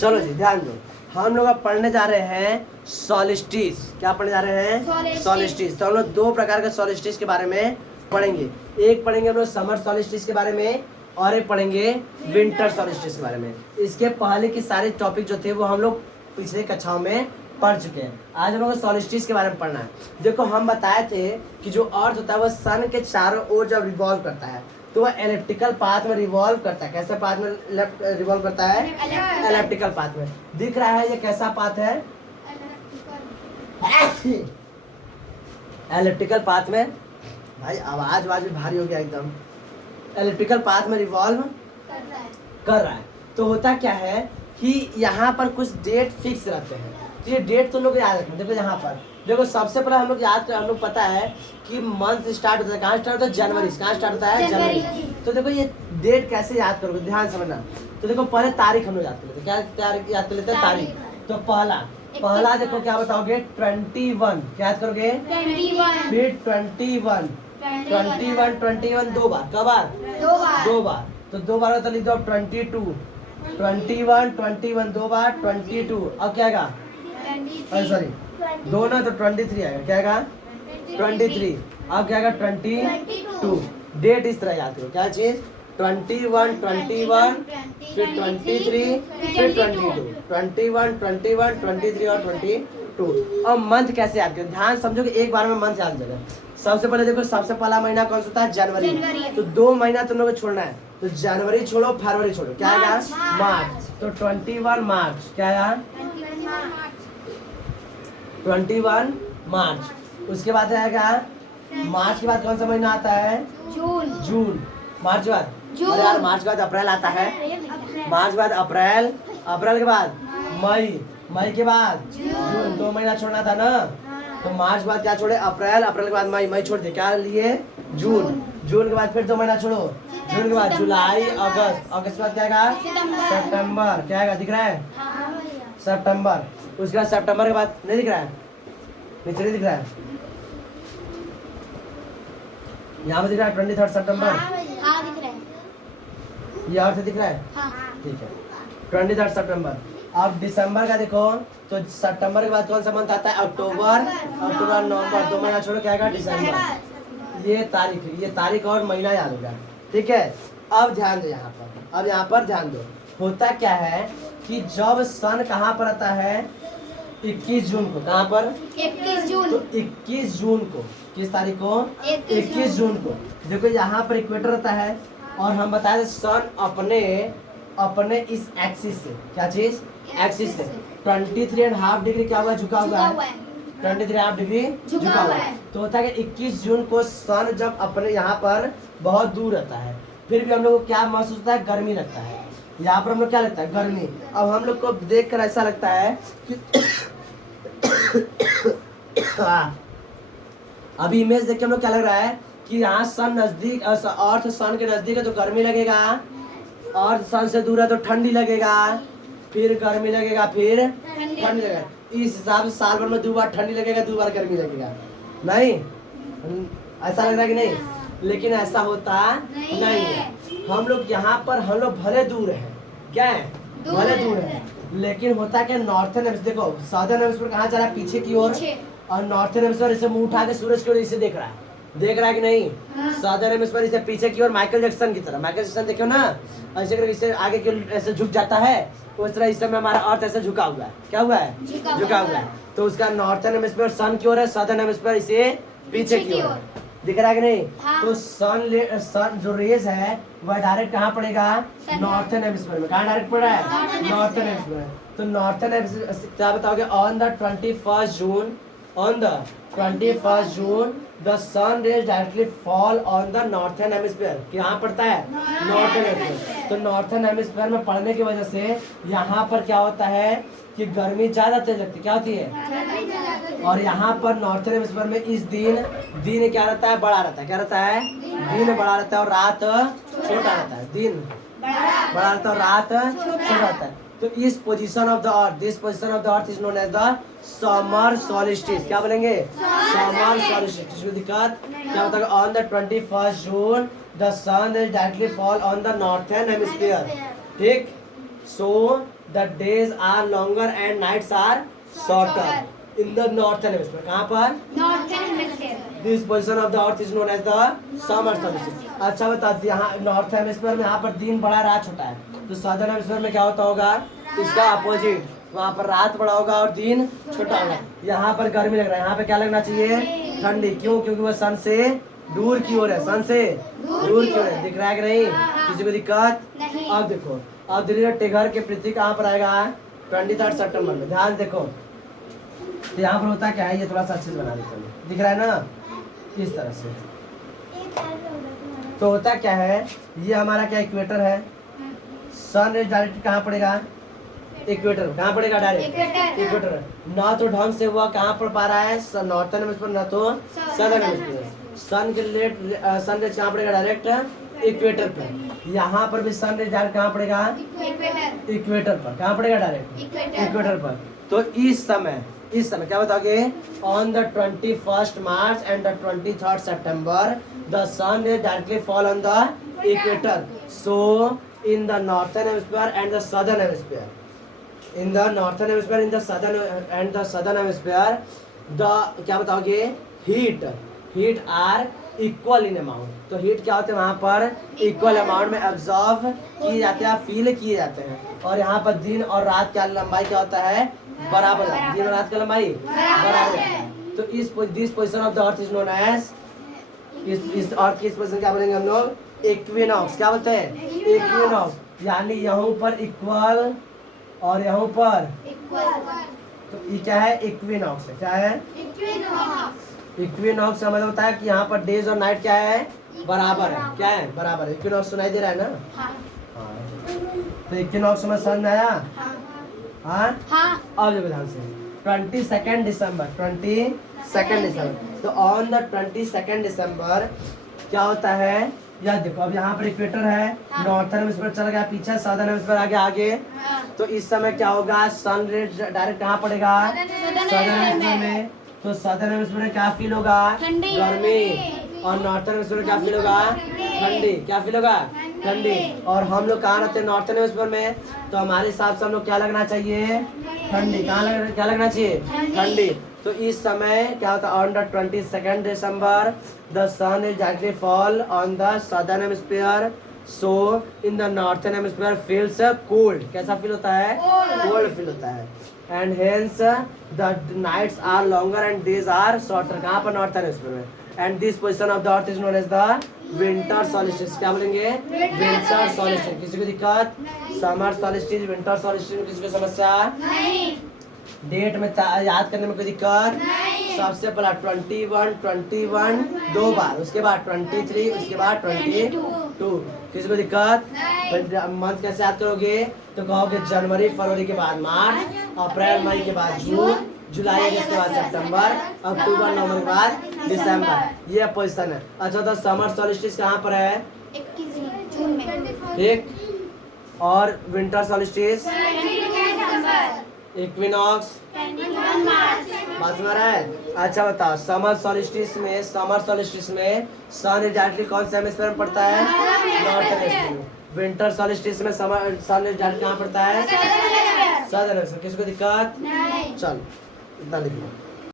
चलो जी ध्यान दो, हम लोग अब पढ़ने जा रहे हैं सॉलिस्टिस। क्या पढ़ने जा रहे हैं? सॉलिस्टिस। तो हम लोग दो प्रकार के सॉलिस्टिस के बारे में पढ़ेंगे। एक पढ़ेंगे हम लोग समर सॉलिस्टिस के बारे में और एक पढ़ेंगे विंटर सॉलिस्टिस के बारे में। इसके पहले के सारे टॉपिक जो थे वो हम लोग पिछले कक्षाओं में पढ़ चुके हैं। आज हम लोग सॉलिस्टिस के बारे में पढ़ना है। देखो हम बताए थे कि जो अर्थ होता है वह सन के चारों ओर जब रिवॉल्व करता है तो वह एलिप्टिकल पाथ में रिवॉल्व करता है। कैसे पाथ में रिवॉल्व करता है? एलिप्टिकल पाथ में। दिख रहा है ये कैसा पाथ है? एलिप्टिकल पाथ में। भाई आवाज भी भारी हो गया एकदम। एलिप्टिकल पाथ में रिवॉल्व कर रहा है। तो होता क्या है कि यहाँ पर कुछ डेट फिक्स रहते हैं। तो ये डेट तो लोग याद रखें। देखो यहाँ पर देखो, सबसे पहले हम लोग याद करें, हम लोग पता है कि मंथ स्टार्ट होता है। कहाँ स्टार्ट होता है? जनवरी। कहाँ स्टार्ट होता है? जनवरी। तो देखो ये डेट कैसे याद करोगे, ध्यान समझना। तो देखो पहले तारीख हम लोग याद कर लेते हैं। क्या याद कर लेते हैं? तारीख। तो पहला देखो क्या बताओगे? 21। क्या याद करोगे? 21। फिर 21 दो बार। कब बार? दो बार। तो दो बार तो लिख दो 22। 21 दो बार 22। अब क्या आएगा? सॉरी दो ना तो 23 आएगा। क्या आएगा? 23। अब क्या आएगा? 22। डेट इस तरह याद करो। क्या चीज? 21 फिर 23 फिर 22। 21 23 और 22। अब मंथ कैसे याद करें? ध्यान समझो कि एक बार में मंथ याद करें। सबसे पहले देखो, सबसे पहला महीना कौन सा होता है? जनवरी। तो 2 महीना तुम लोग को छोड़ना है। तो जनवरी छोड़ो, फरवरी छोड़ो। क्या आएगा? मार्च। तो 21 मार्च। क्या आया? 21 मार्च। उसके बाद आएगा मार्च के बाद कौन सा महीना आता है? जून। मार्च के बाद अरे यार मार्च के बाद अप्रैल आता है। मार्च के बाद अप्रैल के बाद मई के बाद जून। 2 महीना छोड़ना था ना। तो मार्च के बाद क्या छोड़े? अप्रैल के बाद मई छोड़ दे। क्या लिए? जून के बाद फिर 2 महीना छोड़ो। जून के बाद जुलाई अगस्त के बाद क्या आएगा? सितंबर। क्या आएगा? दिख रहा है? सितंबर। उसके बाद सितंबर के बाद नहीं दिख रहा है? नीचे नहीं दिख रहा है? यहाँ पे दिख रहा है 23 सितंबर। ये और से दिख रहा है? ठीक है, 23 सितंबर। अब दिसंबर का देखो, तो सितंबर के बाद कौन सा मंथ आता है? अक्टूबर नवंबर। 2 महीना छोड़ो। क्या आएगा? दिसंबर। ये तारीख और महीना याद होगा। ठीक है। अब ध्यान दो यहाँ पर। अब यहाँ पर ध्यान दो, होता क्या है कि जब सन कहाँ पर आता है? 21 जून को। कहाँ पर? 21 जून। तो 21 जून को, किस तारीख को? 21 जून को। देखो यहाँ पर इक्वेटर रहता है और हम बताए सन अपने इस एक्सिस से, क्या चीज? एक्सिस से 23.5 डिग्री क्या हुआ? झुका हुआ है। 23.5 डिग्री झुका हुआ है। तो होता है कि 21 जून को सन जब अपने यहाँ पर बहुत दूर रहता है, फिर भी हम लोग को क्या महसूस होता है? गर्मी लगता है। यहाँ पर हम लोग क्या लगता है? गर्मी। अब हम लोग को देख कर ऐसा लगता है कि अभी इमेज देख के हम लोग क्या लग रहा है कि यहाँ सन नजदीक, अर्थ सन के नजदीक है तो गर्मी लगेगा, अर्थ सन से दूर है तो ठंडी लगेगा, फिर गर्मी लगेगा, फिर ठंडी लगेगा। इस हिसाब से साल भर में 2 बार ठंडी लगेगा, 2 बार गर्मी लगेगा। नहीं ऐसा लग रहा है कि नहीं? लेकिन ऐसा होता नहीं है। हम लोग यहाँ पर हम लोग भले दूर है। क्या है? भले दूर है, लेकिन होता क्या? नॉर्थर्न हेमिस्फीयर देखो, साउदर्न हेमिस्फीयर कहाँ जा रहा है? पीछे की ओर। और नॉर्थर्न हेमिस्फीयर इसे मुंह उठा के सूरज की ओर इसे देख रहा है कि नहीं? साउदर्न हेमिस्फीयर इसे पीछे की ओर माइकल जैक्सन की तरह। माइकल जैक्सन देखो ना, ऐसे करके इसे आगे की ओर ऐसे झुक जाता है। उस तरह इस समय हमारा अर्थ ऐसे झुका हुआ है। क्या हुआ है? झुका हुआ है। तो उसका नॉर्थर्न हेमिस्फीयर सन की ओर है, साउदर्न हेमिस्फीयर इसे पीछे की ओर। दिख रहा है कि नहीं? तो सन जो रेज है वह डायरेक्ट कहाँ पड़ेगा? नॉर्थर्न हेमिस्फीयर में। कहाँ डायरेक्ट पड़ रहा है? Northern hemisphere. तो नॉर्थर्न हेमिस्फीयर क्या बताओगे? On the 21st June the sun rays directly fall on the northern hemisphere. कहाँ पड़ता है? Northern hemisphere. तो नॉर्थर्न हेमिस्फीयर में पड़ने की वजह से यहाँ पर क्या होता है कि गर्मी ज्यादा तेज लगती है। क्या होती है? और यहाँ पर नॉर्थर्न हेमिस्फीयर में इस दिन क्या रहता है? बड़ा रहता है। क्या रहता है? दिन बड़ा रहता है और रात छोटा रहता है। दिन बड़ा रहता है और रात छोटा रहता है। तो इस position of the earth, this position of the earth is known as the summer solstice. क्या बोलेंगे? Summer solstice. इसमें दिक्कत क्या होता है? On the 21st June the sun is directly fall on the northern hemisphere. ठीक, so the days are longer and nights are shorter in the northern hemisphere. कहाँ पर? Northern hemisphere. This position of the earth is known as the summer solstice. अच्छा बता, यहाँ north hemisphere में यहाँ पर दिन बड़ा रात छोटा है, तो सदर्न हेमिस्फीयर में क्या होता होगा? इसका अपोजिट, वहाँ पर रात बड़ा होगा और दिन छोटा होगा। यहाँ पर गर्मी लग रहा है, यहाँ पे क्या लगना चाहिए? ठंडी। क्यों? क्योंकि वह सन से दूर की ओर है, सन से दूर की ओर है। दिख रहा है कि नहीं? किसी को दिक्कत? अब देखो, अब धीरे टेघर के पृथ्वी कहाँ पर आएगा? 23 सितंबर में। ध्यान देखो, तो यहाँ पर होता क्या है, ये थोड़ा सा अच्छे से बना देते हैं। दिख रहा है ना? इस तरह से तो होता क्या है, ये हमारा क्या इक्वेटर है, सन रेज डायरेक्ट कहाँ पड़ेगा? इक्वेटर। कहाँ पड़ेगा? Direct equator. ना तो ढंग से हुआ कहाँ पर पा रहा है? नॉर्थन हेमिस्फीयर, ना तो सदर्न हेमिस्फीयर। सन के सन रेज कहाँ पड़ेगा? डायरेक्ट इक्वेटर पे। यहाँ पर भी सन रेज डायरेक्ट कहाँ पड़ेगा? इक्वेटर पर। कहाँ पड़ेगा? डायरेक्ट इक्वेटर पर। तो इस समय क्या बताओगे? On the 21st March and the 23rd September the sun rays directly fall on the equator, so in the northern hemisphere and the southern hemisphere, in the northern hemisphere, in the southern and the southern hemisphere, the क्या बताओगे? heat are equal in amount. तो heat क्या होते हैं? वहाँ पर equal amount में absorb किए जाते हैं, फील किए जाते हैं। और यहाँ पर दिन और रात का लंबाई क्या होता है? बराबर होता है। दिन और रात का लंबाई बराबर होता है। तो this position of the earth is known as, इस अर्थ की इस पोजीशन क्या बोलेंगे हम लोग? इक्विनॉक्स। क्या बोलते हैं? इक्विनॉक्स। यानी यहाँ पर इक्वल और यहाँ पर तो ये क्या है? इक्विनॉक्स है। क्या है? इक्विनॉक्स का मतलब होता है कि यहाँ पर डेज और नाइट क्या है? बराबर है। क्या है? बराबर है। इक्विनॉक्स सुनाई दे रहा है ना? हाँ। तो इक्विनॉक्स में समझ में आया? हाँ। अब देखो ध्यान से, 22 दिसंबर तो ऑन द 22 दिसंबर क्या होता है? यह देखो, अब यहाँ पर इक्वेटर है, नॉर्थन हेमिस्फीयर चला गया पीछे, सदर्न हेमिस्फीयर आगे। तो इस समय क्या होगा? सन रेज डायरेक्ट कहाँ पड़ेगा? सदर्न हेमिस्फीयर में। तो सदर्न हेमिस्फीयर में क्या फील होगा? गर्मी। और नॉर्थन हेमिस्फीयर में क्या फील होगा? ठंडी। क्या फील होगा? ठंडी। और हम लोग कहाँ रहते हैं? नॉर्थन हेमिस्फीयर में। तो हमारे हिसाब से हम लोग क्या लगना चाहिए? ठंडी। क्या लगना चाहिए? ठंडी। तो इस समय क्या होता है? On the 22 December the sun is directly fall on the southern hemisphere, so in the northern hemisphere feels cold. कैसा फील होता है? कोल्ड फील होता है। And hence the nights are longer and days are shorter. कहाँ पर? Northern hemisphere में। And this position of the earth is known as the winter solstice. क्या बोलेंगे? Winter solstice. किसी को दिक्कत? समर सॉलिस्टिस, विंटर सॉलिस्टिस, किसी को समस्या? डेट में याद करने में कोई दिक्कत? सबसे पहला 21 दो बार, उसके बाद 23, उसके बाद 22। किसी को दिक्कत? मंथ कैसे याद करोगे? तो कहोगे जनवरी फरवरी के बाद मार्च, अप्रैल मई के बाद जून, जुलाई अगस्त के बाद सितंबर, अक्टूबर नवंबर के बाद दिसंबर। ये पोजीशन है। अच्छा, तो समर सॉलिस्टिस कहाँ पर है? 21 जून में। ठीक। और विंटर सॉलिस्टिस? इक्विनॉक्स? बात सुना रहा है? अच्छा बताओ, समर सॉलिस्टिस में सन डायरेक्टली कौन से हेमिस्फीयर में पड़ता है? नॉर्थन हेमिस्फीयर में। विंटर सॉलिस्टिस में सन डायरेक्ट कहाँ पड़ता है? Southern hemisphere. किसी को दिक्कत? चल इतना लिख लो।